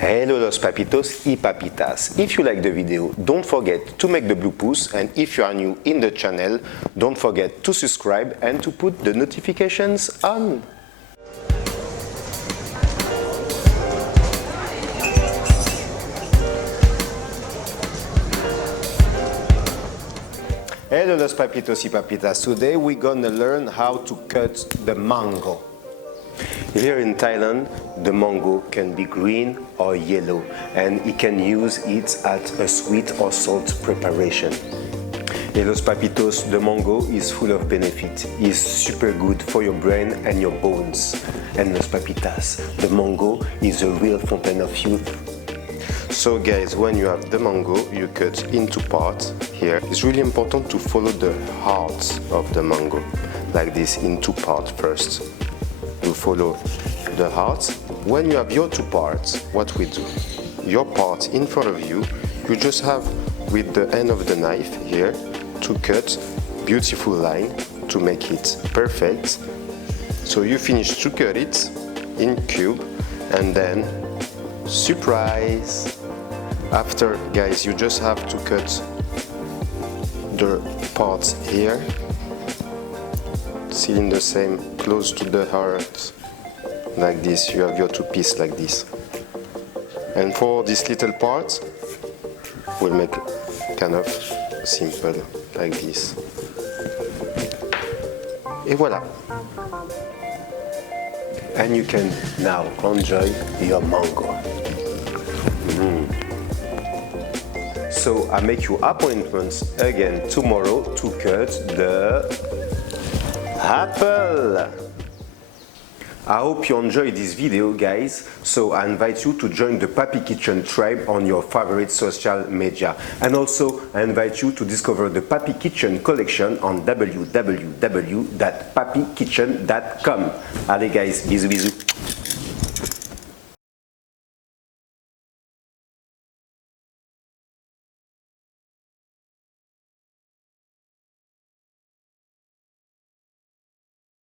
Hello los papitos y papitas. If you like the video, don't forget to make the blue pouce, and if you are new in the channel, don't forget to subscribe and to put the notifications on. Hello los papitos y papitas. Today we're gonna learn how to cut the mango. Here in Thailand, the mango can be green or yellow, and you can use it as a sweet or salt preparation. Hey, los papitos, the mango is full of benefit. It's super good for your brain and your bones. And los papitas, the mango is a real fountain of youth. So guys, when you have the mango, you cut into parts here. It's really important to follow the heart of the mango, like this, in two parts first. You follow the heart. When you have your two parts, what we do? Your part in front of you, you just have with the end of the knife here to cut beautiful line to make it perfect. So you finish to cut it in cube, and then surprise! After, guys, you just have to cut the parts here, still in the same, close to the heart, like this. You have your two pieces like this. And for this little part, we'll make kind of simple, like this. Et voilà. And you can now enjoy your mango. So I make you appointments again tomorrow to cut the apple. I hope you enjoyed this video, guys. So I invite you to join the Papikitchen Tribe on your favorite social media. And also I invite you to discover the Papikitchen collection on www.papikitchen.com. Allez guys, bisous bisous.